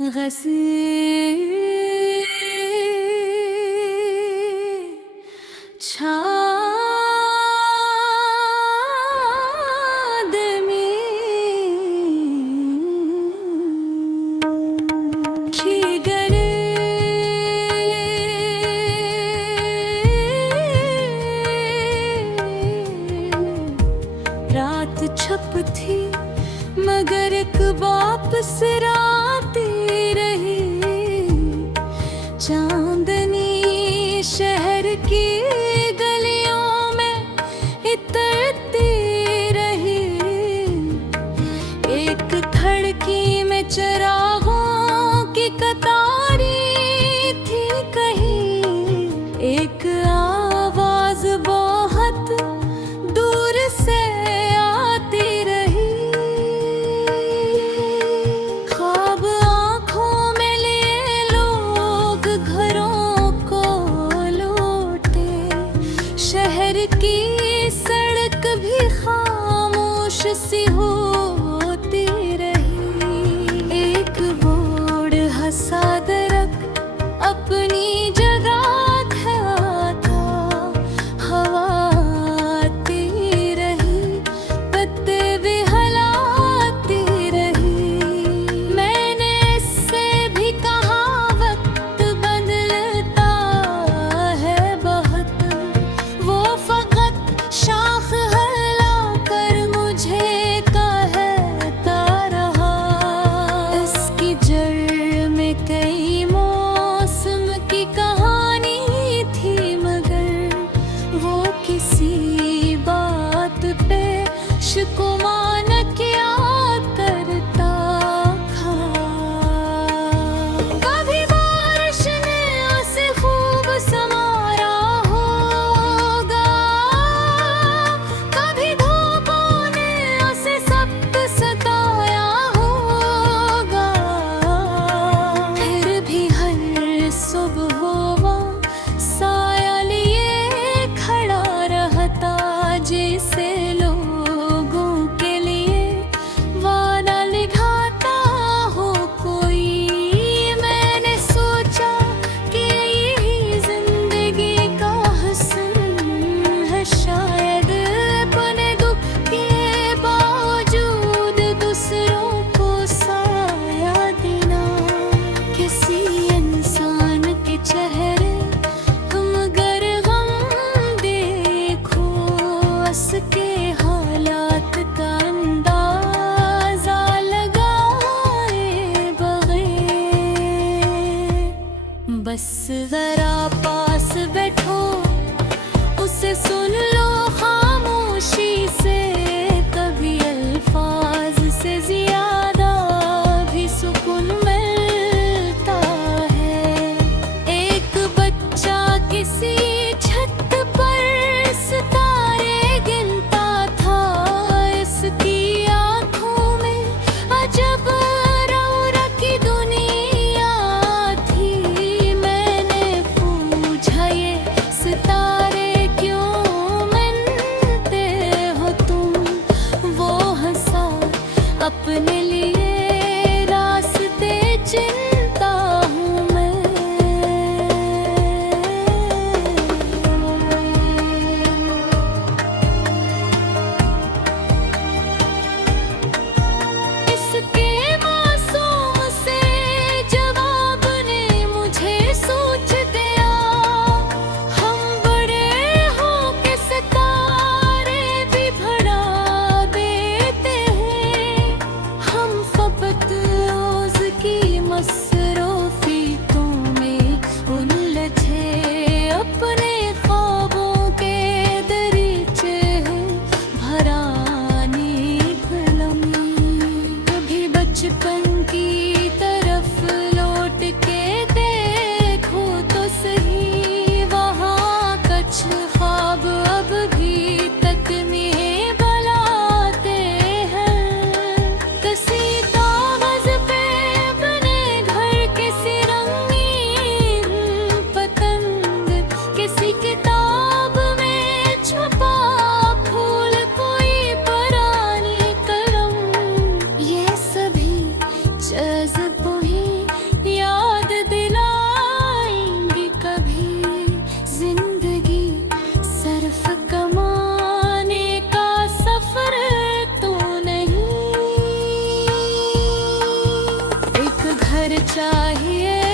रात छप थी मगर एक वापस राती रही। चांदनी शहर की गलियों में इतरती रही। एक खिड़की में चरागों की कतारी थी कहीं। एक आवाज बहुत दूर से आती रही। ख्वाब आंखों में लिए लोग घरों को लौटे। शहर की सड़क भी खामोश सी होती रही। एक बोर्ड हंसा दरख्त अपनी जगह खड़ा था। हवा आती रही, पत्ते भी हिलाती रही। मैंने इससे भी कहा वक्त बदलता है बहुत। वो फकत शाख हिला कर मुझे कहता रहा। इसकी जड़ में कई मौसम की कहानी थी मगर वो किसी बात पे शिकवा न किया करता था। कभी बारिश ने उसे खूब संवारा होगा। कभी धूपों ने उसे सख्त सताया होगा। फिर भी हर सुबह वो साया लिए खड़ा रहता। जैसे लोगों के लिए वादा निभाता हो कोई। मैंने सोचा कि यही जिंदगी का हुस्न है शायद। अपने दुख के बावजूद दूसरों को साया देना। किसी इंसान के चेहरे तुम गर गम देखो। उसके हालात का अंदाजा लगाए बगैर बस जरा पास बैठो, उसे सुन लो खामोशी से। कभी अल्फाज से ज्यादा भी सुकून मिलता है। एक बच्चा किसी छत पर सितारे गिनता था। इसकी आंखों में अजब रौनक की दुनिया थी। मैंने प्यार चाहिए